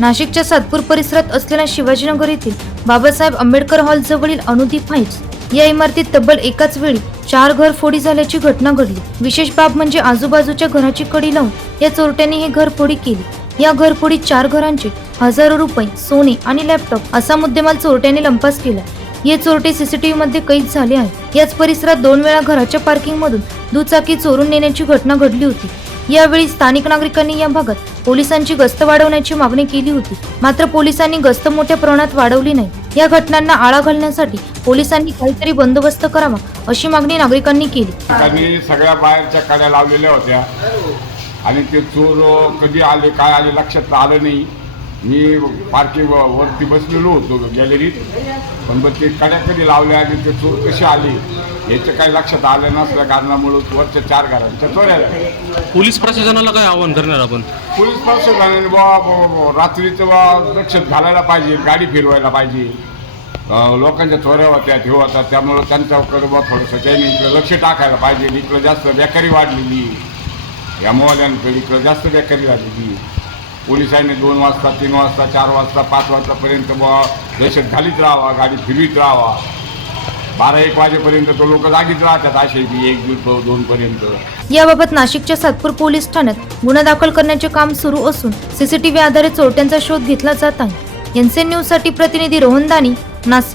नाशिकच्या सातपूर परिसरात असलेल्या शिवाजीनगर येथील बाबासाहेब आंबेडकर हॉल जवळील अनुदीप हाईट्स या इमारतीत तब्बल एकाच वेळी चार घर फोडी झाल्याची घटना घडली. विशेष बाब म्हणजे आजूबाजूच्या घराची कडी लावून या चोरट्यांनी हे घरफोडी केली. या घरफोडीत चार घरांचे हजारो रुपये सोने आणि लॅपटॉप असा मुद्देमाल चोरट्यांनी लंपास केला. हे चोरटे सीसीटीव्ही मध्ये कैद झाले आहे याच परिसरात दोन वेळा घराच्या पार्किंग मधून दुचाकी चोरून नेण्याची घटना घडली होती. यावेळी स्थानिक नागरिकांनी या भागात पोलिसांची गस्त वाढवण्याची मागणी केली होती. मात्र पोलिसांनी गस्त मोठ्या प्रमाणात वाढवली नाही. या घटनांना आळा घालण्यासाठी पोलिसांनी काहीतरी बंदोबस्त करावा अशी मागणी नागरिकांनी केली. त्यांनी सगळ्या बाहेरच्या कड्या लावलेल्या होत्या. आणि ते चोर कधी आले काय आले लक्षात आलं नाही. मी पार्किंग वरती बसलेलो होतो गॅलरीत पण मग ते कड्या कधी लावल्या आणि ते चोर कसे आले याचं काही लक्षात आलं नसल्या कारणामुळं वरच्या चार घरांच्या चोऱ्या झाल्या. पोलीस प्रशासनाला काय आवाहन करणार आपण? पोलीस प्रशासनाने बा रात्रीचं बा लक्ष घालायला पाहिजे गाडी फिरवायला पाहिजे. अं, लोकांच्या चोऱ्या होत्या हे होतात त्यामुळं त्यांच्याकडे बा थोडंसं त्यांनी इकडं लक्ष टाकायला पाहिजे. इकडं जास्त बेकारी वाढलेली. या मोहल्यांकडे इकडं जास्त बेकारी झालेली. पोलिसांनी दोन वाजता तीन वाजता चार वाजता पाच वाजतापर्यंत बुवा दहशत घालीत राहावा गाडी फिरवीत राहावा. बारा एक वाजेपर्यंत तो लोक जागीच राहतात असे बी एक दीड दोनपर्यंत. याबाबत नाशिकच्या सातपूर पोलीस ठाण्यात गुन्हा दाखल करण्याचे काम सुरू असून सीसीटीव्ही आधारित चोरट्यांचा शोध घेतला जात आहे. एनसीएन न्यूजसाठी प्रतिनिधी रोहन दानी नाशिक.